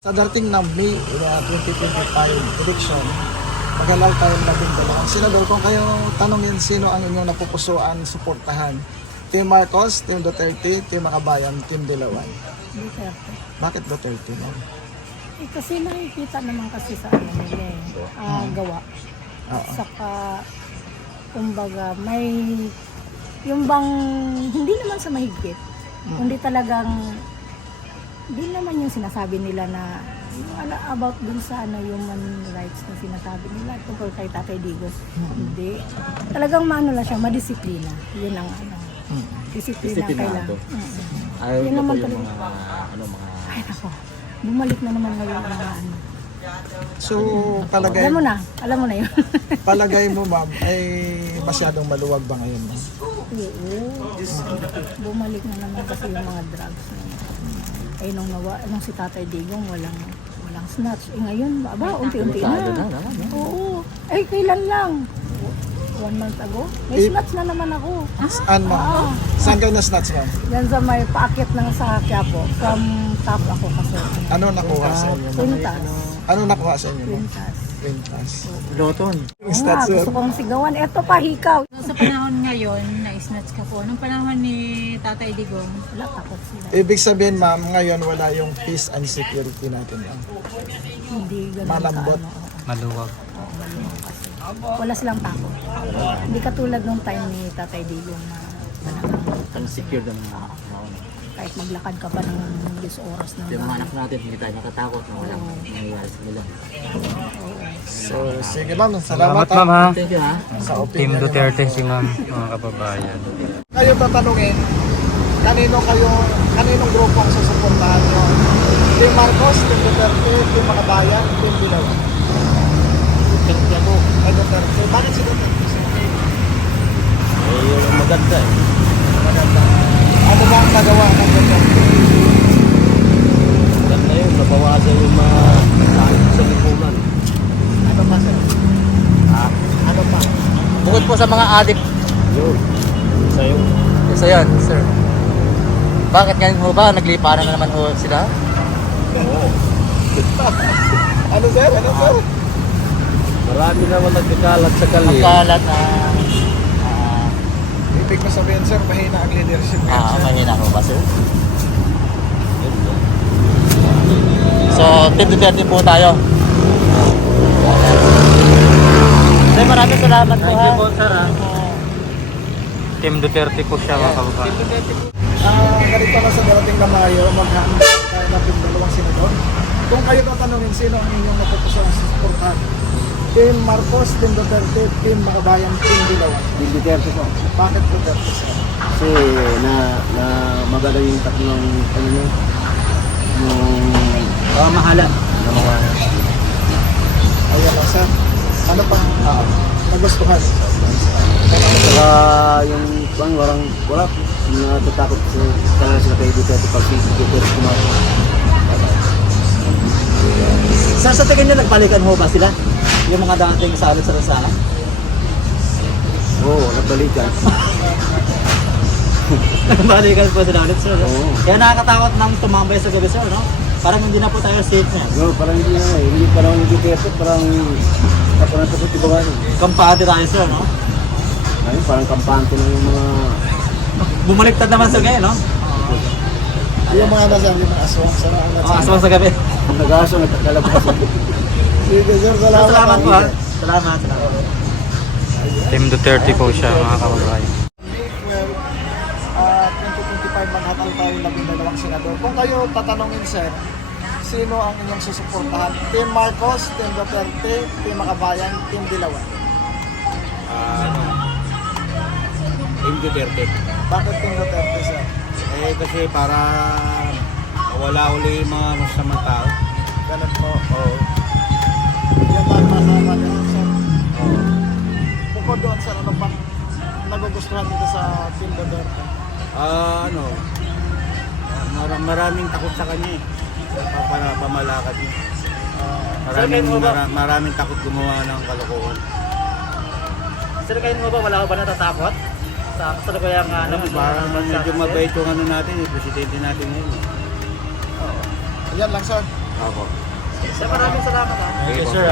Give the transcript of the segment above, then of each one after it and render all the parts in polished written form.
Sa darating na May 2025 election, mag-allow tayong 12 senador. Kung kayo tanongin sino ang inyong napupusuan, suportahan. Team Marcos, Team Duterte, Team Makabayan, Team Dilawan. Duterte. Bakit Duterte mo? Kasi nakikita naman kasi sa ano nila gawa. At Oo. saka, kumbaga, may, yung bang, hindi naman sa mahigpit, kundi talagang, hindi naman yung sinasabi nila na, yung about dun sa human rights na sinasabi nila tungkol kay Tatay Digos. Hindi. Talagang maano lang siya, madisiplina. Yun ang disiplina kailangan. Ayaw Yun niyo po naman yung talaga. mga Ay nako, bumalik na naman ngayon ang mga ano. So, palagay, Alam mo na yun. palagay mo ma'am, ay masyadong maluwag ba ngayon? Ma'am? Oo. Bumalik na naman kasi yung mga drugs na yun. Eh nung si Tatay Digong walang snatch. Eh ngayon, unti-unti Masyado na. na naman, no? Oo. Eh kailan lang? 1 month ago? May snatch na naman ako. Saan ma'am? Saan kayo na-snatch ma'am? Yan sa may paakit ng sa Quiapo. From top ako kasi. Ano nakuha sa inyo ma'am? Quintas. Ano nakuha sa inyo ma'am? Quintas. Quintas. Loton. Yung stats Gusto kong sigawan. Eto pa, hikaw. Sa panahon ngayon, na-snatch ka po. Nung panahon ni Tatay Digong, Wala, takot sila. Ibig sabihin ma'am, ngayon wala yung peace and security natin ma'am. Hindi ganun Malambot. Maluwag. Oo, maluwag kasi. Wala silang takot. Hindi katulad nung time ni Tatay Digong na talagang Unsecure ng mga kahit maglakad ka pa ng 10 oras na yung mga anak natin, hindi tayo nakatakot na walang nangyayari sa nila. So, sige ma'am, salamat Salamat ma'am ha. Thank you ha. sa Team opinion. Duterte si ma'am, mga kababayan. Kayo tatanungin, kaninong grupo ang susuportahan nyo? Team Marcos, Team Duterte, Team Makabayan, Team Dilawan? Duterte ako. Ay, Duterte. Bakit si Duterte? Eh, yung maganda eh. Maganda. Ano ba ang nagawa ng Duterte? Maganda yun, nabawasan yung mga sakit sa lipunan. Ano pa sir? Ano pa? Bukod po sa mga adik, Yun. Sa'yo. isa yan, sir. Bakit ngayon ho ba, nagliparan na naman ho sila? Ano sir? Ano sir? Marami naman nagkakalat sa kalye. Magkalat na, Ibig mo sabihin sir, mahina ang leadership ngayon sir. mahina ho ba, sir? So, Team Duterte po tayo. Sir, maraming salamat po ha. sir ha. Team Duterte po siya, mga kababayan. Ganito na sa darating na Mayo, maghahanda tayo ng 12 senador. Kung kayo tatanungin, sino ang inyong napupusuan sa suportahan? Team Marcos, Team Duterte, Team Makabayan, Team Dilawan. Yung Duterte ko. Bakit Duterte sir? Kasi na maganda yung tatlong ano nyo, yung mahalan na mga Ayan lang sir. Ano pang nagustuhan? saka yung wala yung natatakot sa sila kay Duterte pag si Duterte kumakas. Sa tingin nyo nagbalikan ho ba sila? Yung mga dating sa alit sa Rasana? Oo, nagbalikan. Nagbalikan po sila ulit sir. Oo. Kaya nakakatakot nang tumambay sa gabi sir, no? Parang hindi na po tayo safe na. No, parang hindi na hindi parang hindi Duterte, parang takot iba nga. Kampante tayo sir, no? Ayun, parang kampante na yung mga Bumaliktad naman sa ngayon, no? Yung mga nasa yung mga aswang sir. Aswang sa gabi. nag-aso nagkalabas. Sige sir, salamat. Salamat po ha. Salamat. Team Duterte po siya, mga kababayan. May 2025 maghatal tayo ng 12 senador. Kung kayo tatanungin sir, sino ang inyong susuportahan? Team Marcos, Team Duterte, Team Makabayan, Team Dilawan. Team Duterte. Bakit Team Duterte sir? Eh kasi para wala uli yung mga masamang tao. Ganun po. Oo. Yan lang masama ganun sir. Oo. Bukod doon sir, ano pang nagugustuhan dito sa Team Duterte? Ano, maraming takot sa kanya eh. Para pamalakad niya. Maraming takot gumawa ng kalokohan. Sir, kayo mo ba wala ba natatakot? Sa kasalukuyang Parang medyo mabait yung ano natin, yung presidente natin ngayon. Yan lang sir. Opo. Maraming salamat ha. Thank you, sir.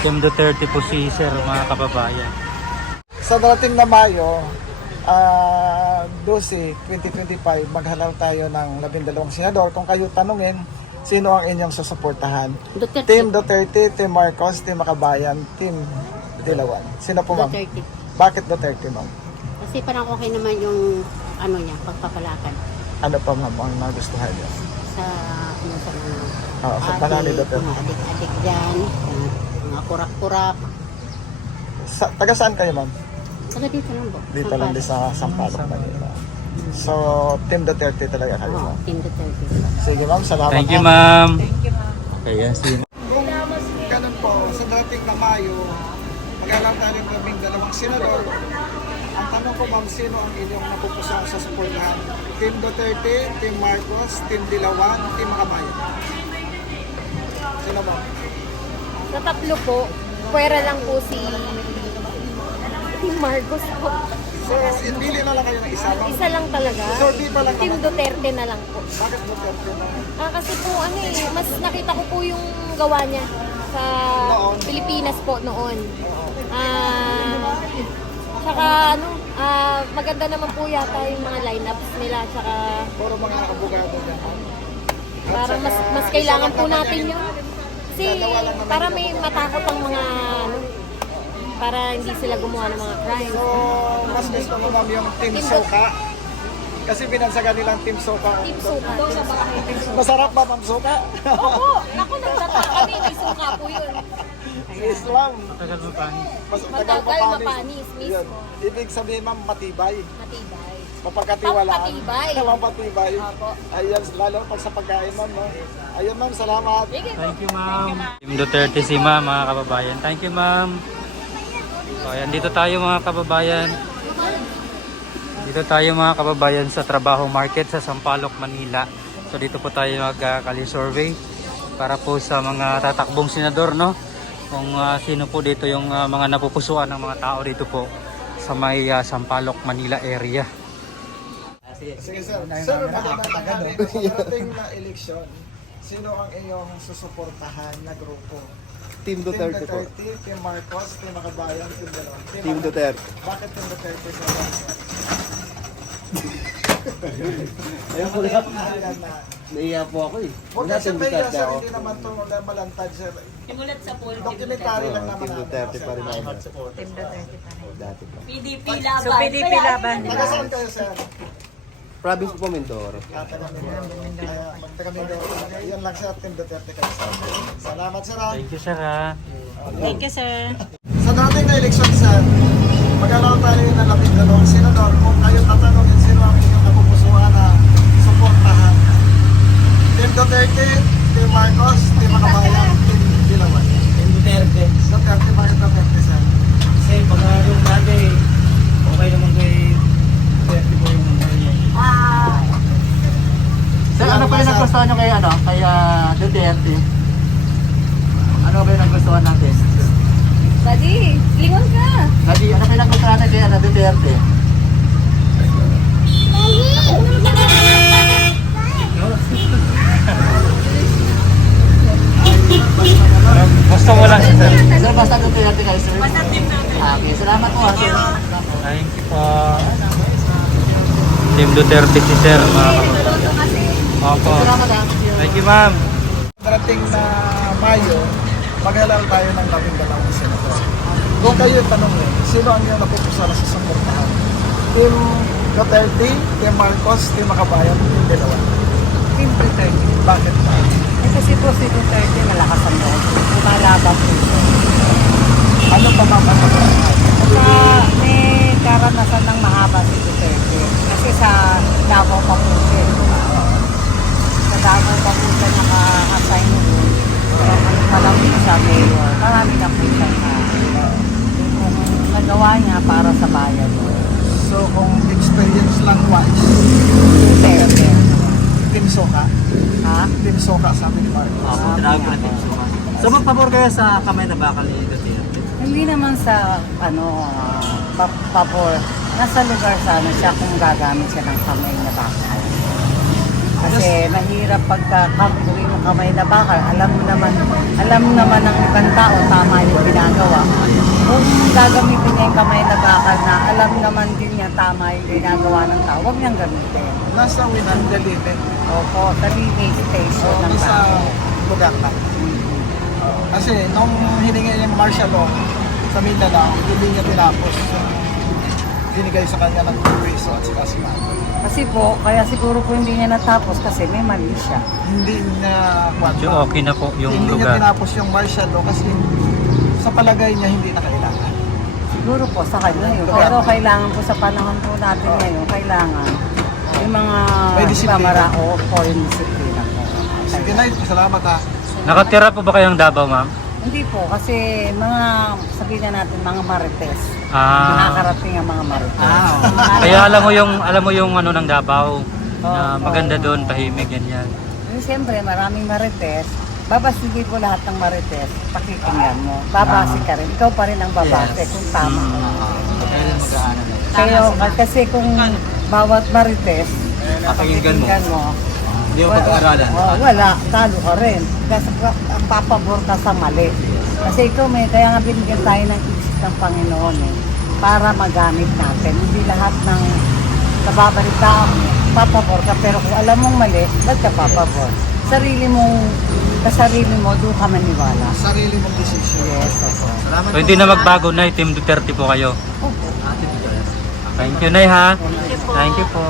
Team Duterte po si sir, mga kababayan. Sa darating na Mayo, 12, 2025, maghalal tayo ng 12 senador. Kung kayo tanungin, sino ang inyong susuportahan? Duterte. Team Duterte, Team Marcos, Team Makabayan, Team Dilawan. Sino po ma'am? Duterte. Bakit Duterte ma'am? Kasi parang okay naman yung ano niya, pagpapalakan Ano pa ma'am ang nagustuhan niyo? sa ano sa mga Sa panali Duterte. mga adik-adik dyan, mga kurak-kurak. Taga saan kayo ma'am? Taga dito lang po. Dito lang din sa Sampaloc, Manila. So, Team Duterte talaga kayo Oo, ma'am. Team Duterte. Sige ma'am, salamat. Thank you, ha. ma'am. Okay, yan si Kung ganun po, sa dating na Mayo, mag-alam tayo ng 12 senador. Ang tanong ko ma'am, sino ang inyong napupusuan sa suportahan? Team Duterte, Team Marcos, Team Dilawan, Team Makabayan? Sino ma'am? Sa tatlo po, pwera lang po si Marcos po. So, pili na lang kayo ng isa ma'am. Isa lang talaga. So, di pa lang Team naman. Duterte na lang po. Bakit Duterte ma'am? Kasi po ano mas nakita ko po yung gawa niya sa Noon. Pilipinas po noon. Tsaka maganda naman po yata yung mga lineups nila. Tsaka Puro mga abogado dyan ma'am. At parang saka, mas kailangan isa po lang naman natin yan. yun. Kasi para may matakot ang mga para hindi sila gumawa ng mga crimes. So, mas gusto ko ma'am yung Team Soka. Kasi binansagan nilang Team Soka. Team Suka. Masarap ba ma'am Soka? Oo, naku, nagtataka kami, may suka po yun. Si Islam. Tagal mo pa. Mas Matagal mapanis Yun. mismo. Ibig sabihin ma'am matibay. Matibay. Mapagkatiwalaan. Pampatibay. Pampatibay. Opo. Ayan, lalo pag sa pagkain ma'am. No? Ayun ma'am, salamat. Sige po. Thank you, ma'am. Team Duterte si ma'am, mga kababayan. Thank you, ma'am. So, ayan, dito tayo mga kababayan. Dito tayo mga kababayan sa Trabaho Market sa Sampaloc, Manila. So dito po tayo mag-survey para po sa mga tatakbong senador, no? Kung sino po dito yung mga napupusuan ng mga tao dito po sa may Sampaloc, Manila area. Sige sir. Sir, magandang dating na eleksyon, sino ang iyong susuportahan na grupo? Team Duterte po. Team Marcos, Team Makabayan, Team Dalawan. Team Duterte. Bakit Team Duterte sa Ayun po lang. Naiya po ako eh. Huwag Wala kasi Team may Duterte sir, ako. hindi naman ito malantad sir. Simulat sa poll. Documentary lang naman. Team Duterte pa rin ako. Team Duterte pa rin. Dati pa. PDP laban. So PDP laban. Taga saan kayo sir? Province po Mindoro. Taga Mindoro. Yan lang sir, Team Duterte kayo sir. Salamat sir. Thank you, sir. Ha? Thank you, sir. Sa dating na eleksyon sir, mag-alaw tayo ng 12 senador. Kung kayo tatanungin sino ang inyong napupusuan na suportahan. Team Duterte, Team Marcos, Team Makabayan, Team Dilawan. Team Duterte. Duterte, bakit Duterte sir? Kasi pag yung dati, okay naman kay Duterte po yung Sir, ano pa yung nagustuhan nyo kay, Duterte? Ano ba yung nagustuhan natin? Daddy, lingon ka. Lagi, ano pa yung nagustuhan natin kay Duterte? Gusto mo lang, sir. Sir, basta Duterte kayo, sir. Basta team natin. Okay, salamat po. Thank you po. Team Duterte si sir, mga kababayan. Opo. Thank you, ma'am. Darating na Mayo, mag-alaw tayo ng 12 senador. Kung kayo tanongin, sino ang inyong napupusuan na susuportahan? Team Duterte, Team Marcos, Team Makabayan, Team Dilawan. Team Duterte. Bakit ba? Kasi po si Duterte malakas ang loob. Lumalaban po siya. Ano pa mapapagawa? Saka may karanasan ng mahaba si Duterte. Kasi sa Davao pa po siya. Sa Davao pa po siya naka-assign doon. Malamig sa mayor. Marami na po siya na nagawa niya para sa bayan. So kung experience lang wise, Duterte. Team Soka. Ha? Team Soka sabi ni Marcos. Opo, tinawag ko na team suka. So, magpabor kayo sa kamay na bakal ni Duterte? Hindi naman sa pabor. Nasa lugar sana siya kung gagamit siya ng kamay na bakal. Kasi mahirap pagka gawin mo kamay na bakal. Alam mo naman ng ibang tao, tama yung ginagawa. Kung gagamitin niya yung kamay na bakal na alam naman din niya tama yung ginagawa ng tao, huwag niyang gamitin. Nasa within the limit. Opo, sa limit station ng Nasa tao. lugar ka. Kasi nung hiningi niya yung martial law sa Mindanao, hindi niya tinapos. Binigay sa kanya ng 2 peso at saka si Mano. Kasi po, kaya siguro po hindi niya natapos kasi may mali siya. Hindi niya Medyo okay na po yung hindi niya lugar. tinapos yung martial law kasi sa palagay niya hindi na kailangan. Siguro po sa kanya yun. Pero kailangan po sa panahon po natin ngayon, kailangan yung mga May disiplina. pamarao po yung disiplina po. Sige na, salamat ha. Nakatira po ba kayong Davao, ma'am? Hindi po, kasi mga, sabihin na natin, mga marites. Ah, Nakakarating ang mga marites. kaya alam mo yung ano ng Davao na maganda doon, tahimik ganyan. Siyempre, maraming marites. Babasigin ko lahat ng marites. Pakikinggan mo. Babase ka rin. Ikaw pa rin ang babase kung tama. Kaya, kasi kung bawat marites, pakikinggan mo. Hindi mo pag-aaralan. Wala, talo ka rin. Kasi papabor ka sa mali. Kasi ikaw kaya nga binigyan tayo ng isip ng Panginoon para magamit natin. Hindi lahat ng kababalitaan mo, papabor ka. Pero kung alam mong mali, ba't ka papabor? Sa sarili mo, doon ka maniwala. Sarili mong decision. Yes, opo. So, hindi na magbago na, Team Duterte po kayo. Opo. Thank you, Nay, ha? Thank you po.